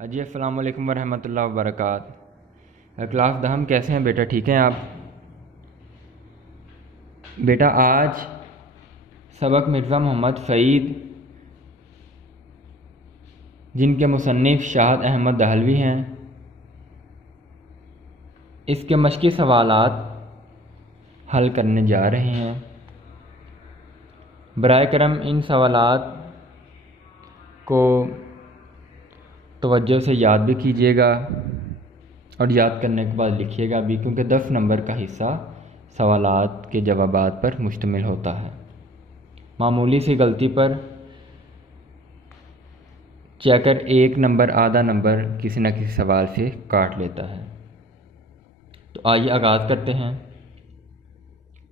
جی السلام علیکم ورحمۃ اللہ وبرکاتہ۔ کلاس دہم کیسے ہیں بیٹا؟ ٹھیک ہیں آپ؟ بیٹا آج سبق مرزا محمد سعید جن کے مصنف شاہد احمد دہلوی ہیں، اس کے مشقی سوالات حل کرنے جا رہے ہیں۔ برائے کرم ان سوالات کو توجہ سے یاد بھی کیجیے گا اور یاد کرنے کے بعد لکھیے گا بھی، کیونکہ 10 نمبر کا حصہ سوالات کے جوابات پر مشتمل ہوتا ہے۔ معمولی سی غلطی پر چیکر 1 نمبر آدھا نمبر کسی نہ کسی سوال سے کاٹ لیتا ہے۔ تو آئیے آغاز کرتے ہیں۔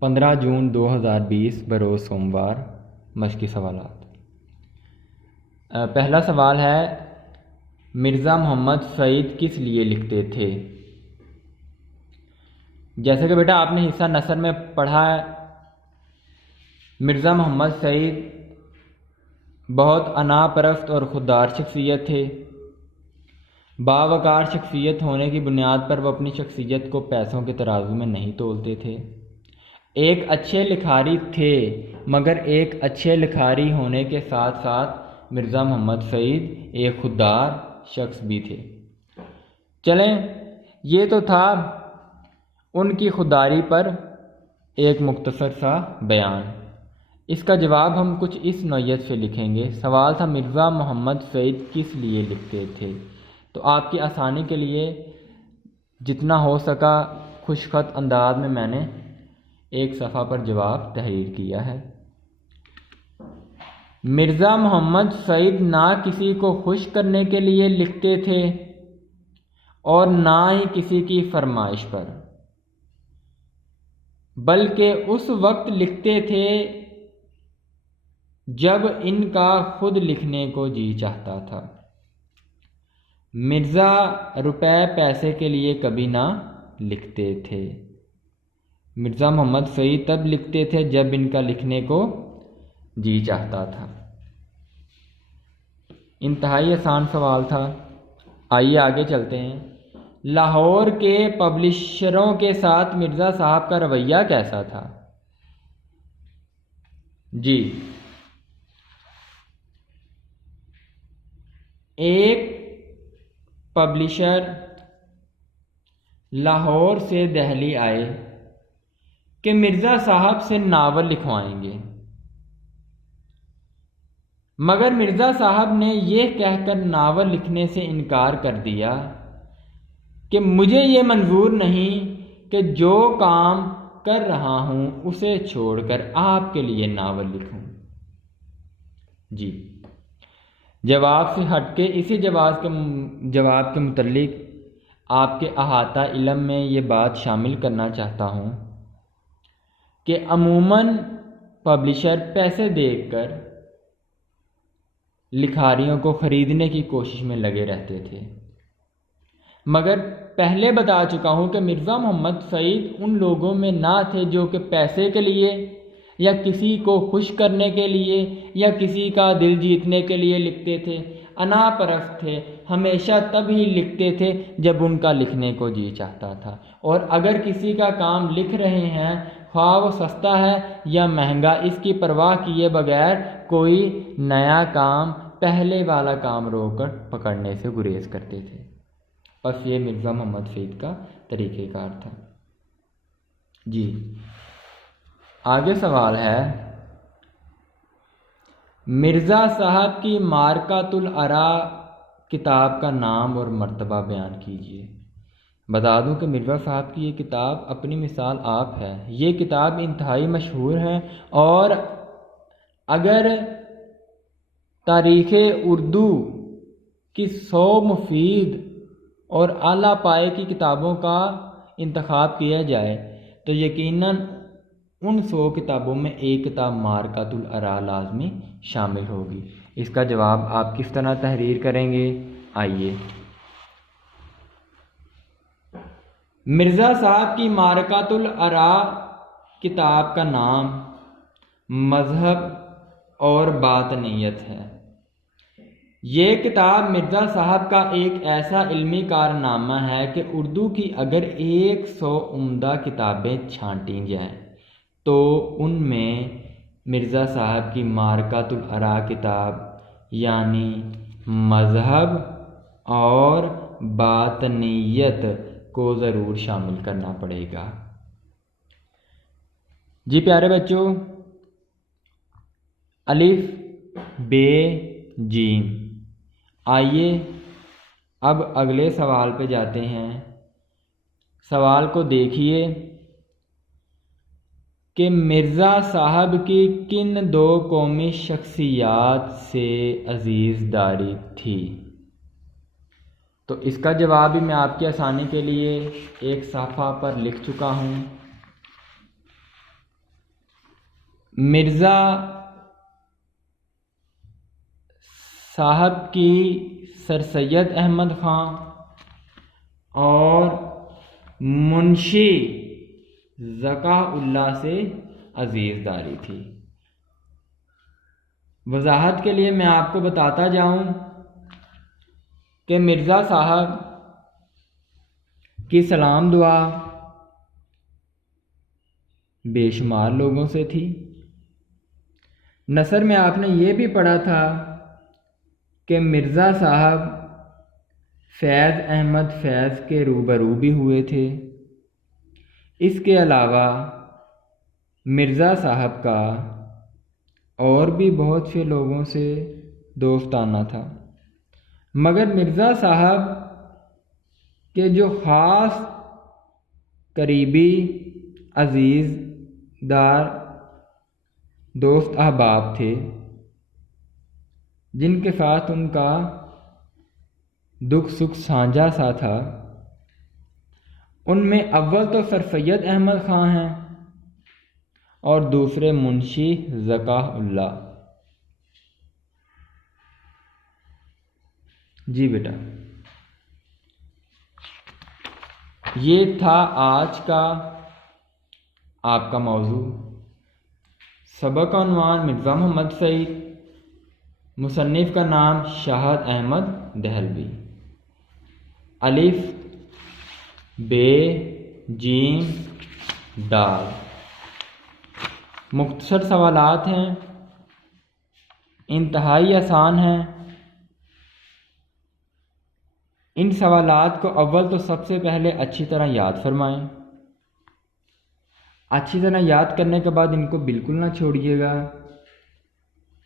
15 جون 2020 بروز سوموار، مشقی سوالات۔ پہلا سوال ہے، مرزا محمد سعید کس لیے لکھتے تھے؟ جیسے کہ بیٹا آپ نے حصہ نثر میں پڑھا ہے، مرزا محمد سعید بہت انا پرست اور خوددار شخصیت تھے۔ باوقار شخصیت ہونے کی بنیاد پر وہ اپنی شخصیت کو پیسوں کے ترازو میں نہیں تولتے تھے۔ ایک اچھے لکھاری تھے، مگر ایک اچھے لکھاری ہونے کے ساتھ ساتھ مرزا محمد سعید ایک خوددار شخص بھی تھے۔ چلیں، یہ تو تھا ان کی خودداری پر ایک مختصر سا بیان۔ اس کا جواب ہم کچھ اس نوعیت سے لکھیں گے۔ سوال تھا مرزا محمد سعید کس لیے لکھتے تھے؟ تو آپ کی آسانی کے لیے جتنا ہو سکا خوش خط انداز میں نے ایک صفحہ پر جواب تحریر کیا ہے۔ مرزا محمد سعید نہ کسی کو خوش کرنے کے لیے لکھتے تھے اور نہ ہی کسی کی فرمائش پر، بلکہ اس وقت لکھتے تھے جب ان کا خود لکھنے کو جی چاہتا تھا۔ مرزا روپے پیسے کے لیے کبھی نہ لکھتے تھے۔ مرزا محمد سعید تب لکھتے تھے جب ان کا لکھنے کو جی چاہتا تھا۔ انتہائی آسان سوال تھا۔ آئیے آگے چلتے ہیں۔ لاہور کے پبلشروں کے ساتھ مرزا صاحب کا رویہ کیسا تھا؟ جی، ایک پبلشر لاہور سے دہلی آئے کہ مرزا صاحب سے ناول لکھوائیں گے، مگر مرزا صاحب نے یہ کہہ کر ناول لکھنے سے انکار کر دیا کہ مجھے یہ منظور نہیں کہ جو کام کر رہا ہوں اسے چھوڑ کر آپ کے لیے ناول لکھوں۔ جی، جواب سے ہٹ کے اسی جواب کے متعلق آپ کے احاطہ علم میں یہ بات شامل کرنا چاہتا ہوں کہ عموماً پبلشر پیسے دیکھ کر لکھاریوں کو خریدنے کی کوشش میں لگے رہتے تھے، مگر پہلے بتا چکا ہوں کہ مرزا محمد سعید ان لوگوں میں نہ تھے جو کہ پیسے کے لیے یا کسی کو خوش کرنے کے لیے یا کسی کا دل جیتنے کے لیے لکھتے تھے۔ انا پرست تھے، ہمیشہ تب ہی لکھتے تھے جب ان کا لکھنے کو جی چاہتا تھا، اور اگر کسی کا کام لکھ رہے ہیں خواہ وہ سستا ہے یا مہنگا، اس کی پرواہ کیے بغیر کوئی نیا کام پہلے والا کام روک کر پکڑنے سے گریز کرتے تھے۔ بس یہ مرزا محمد سعید کا طریقہ کار تھا۔ جی، آگے سوال ہے، مرزا صاحب کی مارکۃ الآراء کتاب کا نام اور مرتبہ بیان کیجیے۔ بتا دوں کہ مرزا صاحب کی یہ کتاب اپنی مثال آپ ہے۔ یہ کتاب انتہائی مشہور ہے، اور اگر تاریخ اردو کی 100 مفید اور اعلیٰ پائے کی کتابوں کا انتخاب کیا جائے تو یقیناً ان 100 کتابوں میں ایک کتاب مارکۃ الآراء لازمی شامل ہوگی۔ اس کا جواب آپ کس طرح تحریر کریں گے؟ آئیے، مرزا صاحب کی مارکۃ الآراء کتاب کا نام مذہب اور باطنیت ہے۔ یہ کتاب مرزا صاحب کا ایک ایسا علمی کارنامہ ہے کہ اردو کی اگر 100 عمدہ کتابیں چھانٹی جائیں تو ان میں مرزا صاحب کی معرکۃ الآراء کتاب یعنی مذہب اور باطنیت کو ضرور شامل کرنا پڑے گا۔ جی پیارے بچوں، الف بے جیم، آئیے اب اگلے سوال پہ جاتے ہیں۔ سوال کو دیکھیے کہ مرزا صاحب کی کن 2 قومی شخصیات سے عزیزداری تھی؟ تو اس کا جواب بھی میں آپ کی آسانی کے لیے ایک صفحہ پر لکھ چکا ہوں۔ مرزا صاحب کی سر سید احمد خان اور منشی ذکا اللہ سے عزیزداری تھی۔ وضاحت کے لیے میں آپ کو بتاتا جاؤں کہ مرزا صاحب کی سلام دعا بے شمار لوگوں سے تھی۔ نثر میں آپ نے یہ بھی پڑھا تھا کہ مرزا صاحب فیض احمد فیض کے روبرو بھی ہوئے تھے۔ اس کے علاوہ مرزا صاحب کا اور بھی بہت سے لوگوں سے دوستانہ تھا، مگر مرزا صاحب کے جو خاص قریبی عزیز دار دوست احباب تھے جن کے ساتھ ان کا دکھ سکھ سانجھا سا تھا، ان میں اول تو سر سید احمد خان ہیں اور دوسرے منشی ذکا اللہ۔ جی بیٹا، یہ تھا آج کا آپ کا موضوع۔ سبق کا عنوان مرزا محمد سعید، مصنف کا نام شاہد احمد دہلوی۔ الف بے جیم دال، مختصر سوالات ہیں، انتہائی آسان ہیں۔ ان سوالات کو اول تو سب سے پہلے اچھی طرح یاد فرمائیں۔ اچھی طرح یاد کرنے کے بعد ان کو بالکل نہ چھوڑیے گا۔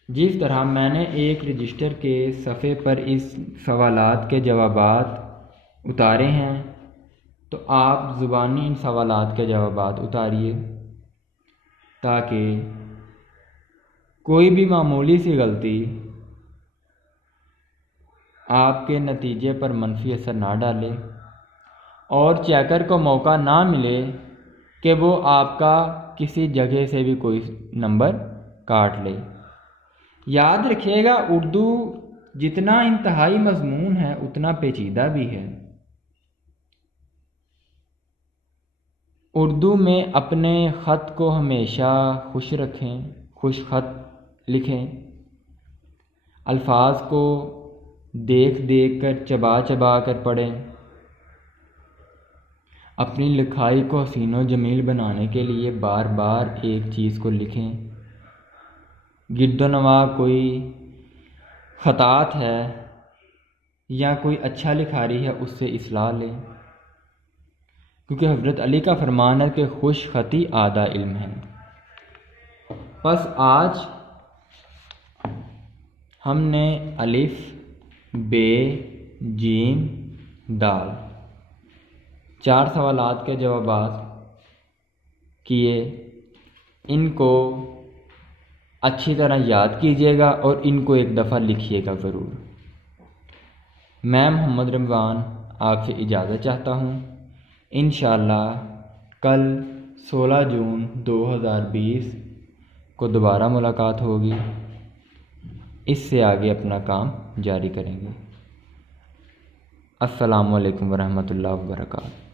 جس طرح میں نے ایک رجسٹر کے صفحے پر اس سوالات کے جوابات اتارے ہیں، تو آپ زبانی ان سوالات کے جوابات اتاریے تاکہ کوئی بھی معمولی سی غلطی آپ کے نتیجے پر منفی اثر نہ ڈالے اور چیکر کو موقع نہ ملے کہ وہ آپ کا کسی جگہ سے بھی کوئی نمبر کاٹ لے۔ یاد رکھیے گا، اردو جتنا انتہائی مضمون ہے اتنا پیچیدہ بھی ہے۔ اردو میں اپنے خط کو ہمیشہ خوش رکھیں، خوش خط لکھیں، الفاظ کو دیکھ دیکھ کر چبا چبا کر پڑھیں، اپنی لکھائی کو حسین و جمیل بنانے کے لیے بار بار ایک چیز کو لکھیں۔ گرد و نواح کوئی خطاط ہے یا کوئی اچھا لکھاری ہے اس سے اصلاح لیں، کیونکہ حضرت علی کا فرمان ہے کہ خوش خطی آدھا علم ہے۔ بس آج ہم نے الف بے جیم دال 4 سوالات کے جوابات کیے، ان کو اچھی طرح یاد کیجیے گا اور ان کو ایک دفعہ لکھیے گا ضرور۔ میں محمد رمضان آپ سے اجازت چاہتا ہوں۔ انشاءاللہ کل 16 جون 2020 کو دوبارہ ملاقات ہوگی، اس سے آگے اپنا کام جاری کریں گے۔ السلام علیکم ورحمۃ اللہ وبرکاتہ۔